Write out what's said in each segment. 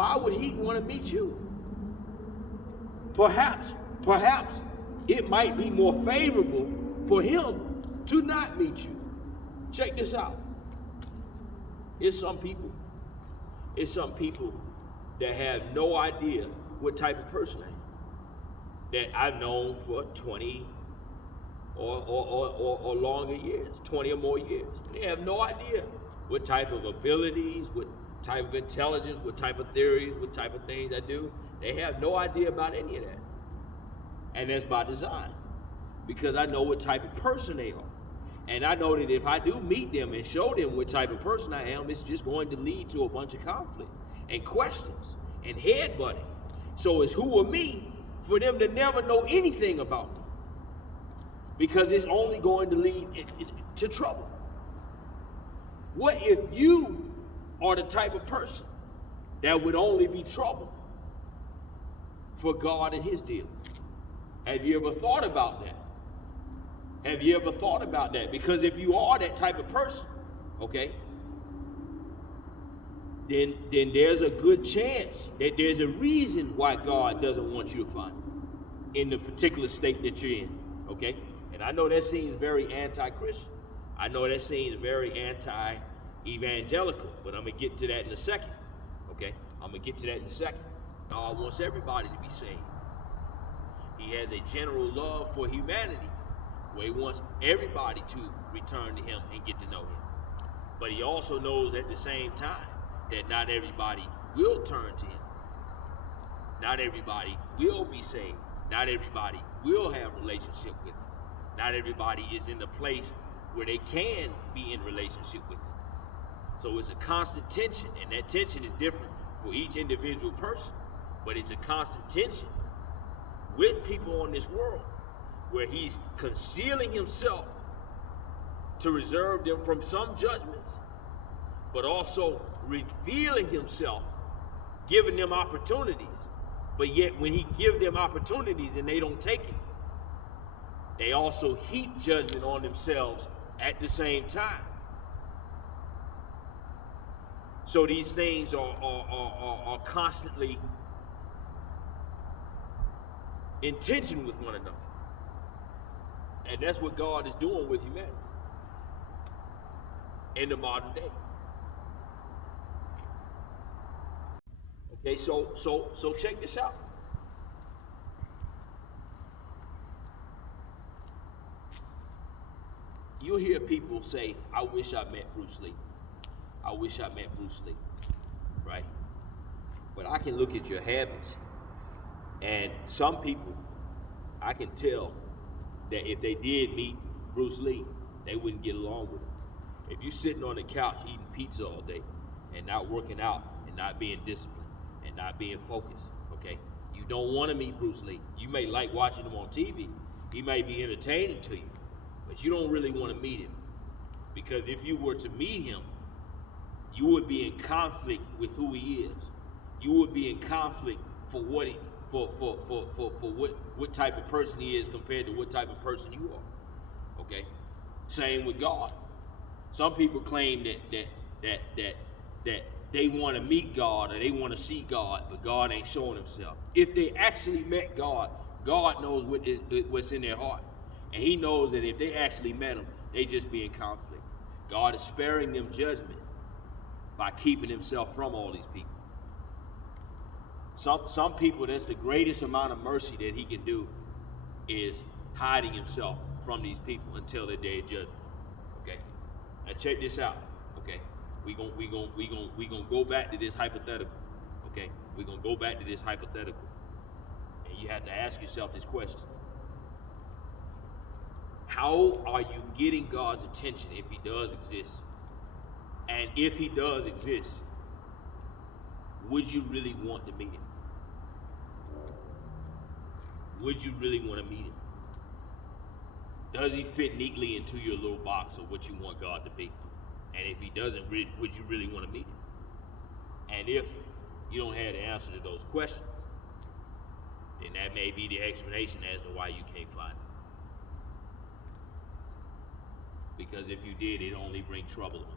why would he want to meet you? Perhaps it might be more favorable for him to not meet you. Check this out. It's some people that have no idea what type of person I am. That I've known for 20 or longer years, 20 or more years. They have no idea what type of abilities, what type of intelligence, what type of theories, what type of things I do. They have no idea about any of that. And that's by design, because I know what type of person they are. And I know that if I do meet them and show them what type of person I am, it's just going to lead to a bunch of conflict and questions and headbutting. So it's who or me for them to never know anything about me, because it's only going to lead to trouble. What if you are the type of person that would only be trouble for God and his deal? Have you ever thought about that? Have you ever thought about that? Because if you are that type of person, okay, then there's a good chance that there's a reason why God doesn't want you to find it in the particular state that you're in, okay? And I know that seems very anti-Christian. I know that seems very anti-evangelical, but I'm going to get to that in a second, okay? I'm going to get to that in a second. God wants everybody to be saved. He has a general love for humanity, where he wants everybody to return to him and get to know him. But he also knows at the same time that not everybody will turn to him. Not everybody will be saved. Not everybody will have a relationship with him. Not everybody is in the place where they can be in relationship with him. So it's a constant tension, and that tension is different for each individual person, but it's a constant tension with people on this world, where he's concealing himself to reserve them from some judgments, but also revealing himself, giving them opportunities. But yet when he gives them opportunities and they don't take it, they also heap judgment on themselves at the same time. So these things are constantly in tension with one another. And that's what God is doing with humanity in the modern day. Okay, so check this out. You'll hear people say, I wish I met Bruce Lee. I wish I met Bruce Lee, right? But I can look at your habits, and some people, I can tell that if they did meet Bruce Lee, they wouldn't get along with him. If you're sitting on the couch eating pizza all day and not working out and not being disciplined and not being focused, okay, you don't want to meet Bruce Lee. You may like watching him on TV. He may be entertaining to you, but you don't really want to meet him, because if you were to meet him, you would be in conflict with who he is. You would be in conflict for what he, for what type of person he is compared to what type of person you are. Okay? Same with God. Some people claim that they want to meet God or they want to see God, but God ain't showing himself. If they actually met God, God knows what's in their heart. And he knows that if they actually met him, they just be in conflict. God is sparing them judgment by keeping himself from all these people. Some people, that's the greatest amount of mercy that he can do, is hiding himself from these people until the day of judgment. Okay? Now check this out. Okay? We gonna go back to this hypothetical. Okay? We're gonna go back to this hypothetical. And you have to ask yourself this question. How are you getting God's attention if he does exist? And if he does exist, would you really want to meet him? Would you really want to meet him? Does he fit neatly into your little box of what you want God to be? And if he doesn't, would you really want to meet him? And if you don't have the answer to those questions, then that may be the explanation as to why you can't find him. Because if you did, it'd only bring trouble on you.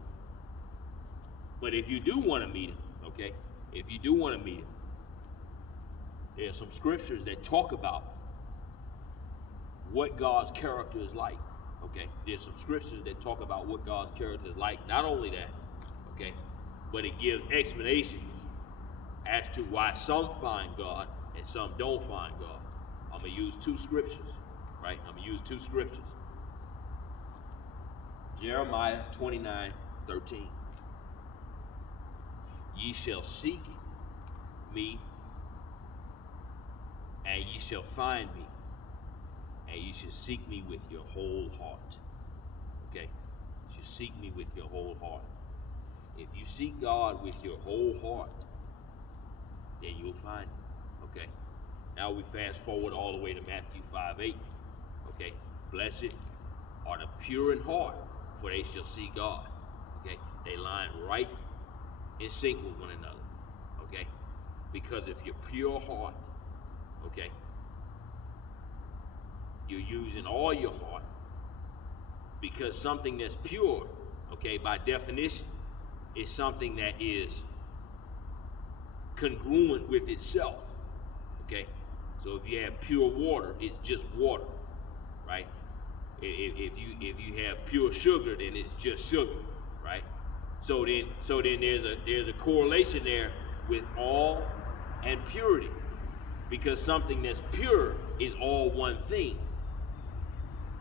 But if you do want to meet him, okay, if you do want to meet him, there are some scriptures that talk about what God's character is like. Okay, there's some scriptures that talk about what God's character is like. Not only that, okay, but it gives explanations as to why some find God and some don't find God. I'm gonna use two scriptures, right? I'm gonna use two scriptures. Jeremiah 29:13. Ye shall seek me, and ye shall find me, and ye shall seek me with your whole heart. Okay? You should seek me with your whole heart. If you seek God with your whole heart, then you'll find him. Okay? Now we fast forward all the way to Matthew 5:8. Okay? Blessed are the pure in heart, for they shall see God. Okay? They line right in sync with one another. Okay? Because if you're pure heart, okay, you're using all your heart, because something that's pure, okay, by definition, is something that is congruent with itself. Okay? So if you have pure water, it's just water, right? If you have pure sugar, then it's just sugar, right? So then there's a correlation there with all and purity, because something that's pure is all one thing.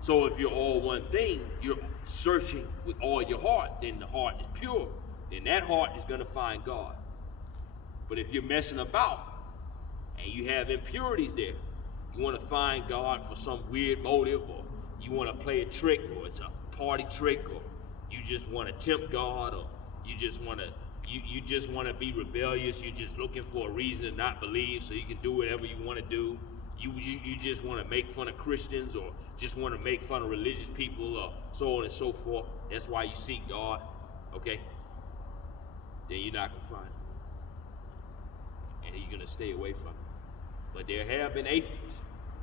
So if you're all one thing, you're searching with all your heart, then the heart is pure. Then that heart is going to find God. But if you're messing about and you have impurities there, you want to find God for some weird motive, or you want to play a trick, or it's a party trick, or you just want to tempt God, or you just want to be rebellious, you're just looking for a reason to not believe so you can do whatever you want to do. You just want to make fun of Christians, or just want to make fun of religious people, or so on and so forth. That's why you seek God, okay? Then you're not going to find him. And you're going to stay away from him. But there have been atheists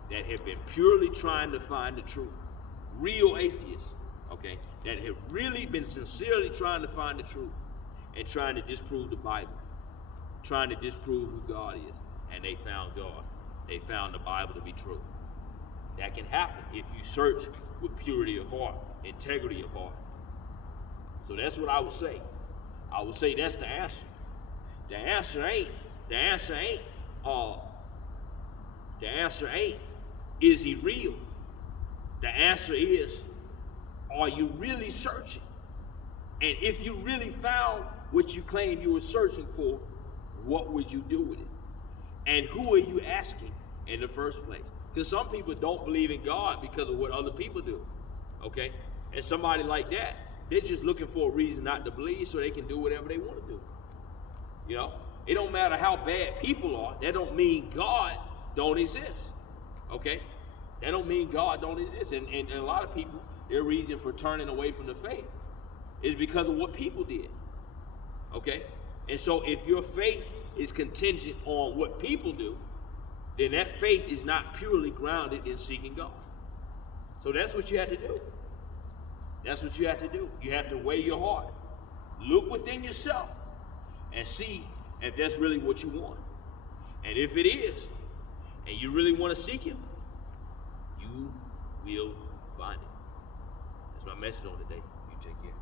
that have been purely trying to find the truth. Real atheists, okay, that have really been sincerely trying to find the truth and trying to disprove the Bible, trying to disprove who God is. And they found God. They found the Bible to be true. That can happen if you search with purity of heart, integrity of heart. So that's what I would say. I would say that's the answer. The answer ain't, is he real? The answer is, are you really searching? And if you really found what you claimed you were searching for, what would you do with it? And who are you asking in the first place? Because some people don't believe in God because of what other people do, okay? And somebody like that, they're just looking for a reason not to believe so they can do whatever they want to do. You know, it don't matter how bad people are. That don't mean God don't exist, okay? That don't mean God don't exist. And a lot of people, their reason for turning away from the faith is because of what people did, okay? And so if your faith is contingent on what people do, then that faith is not purely grounded in seeking God. So that's what you have to do. That's what you have to do. You have to weigh your heart. Look within yourself and see if that's really what you want. And if it is, and you really want to seek him, you will find him. That's my message on today. You take care.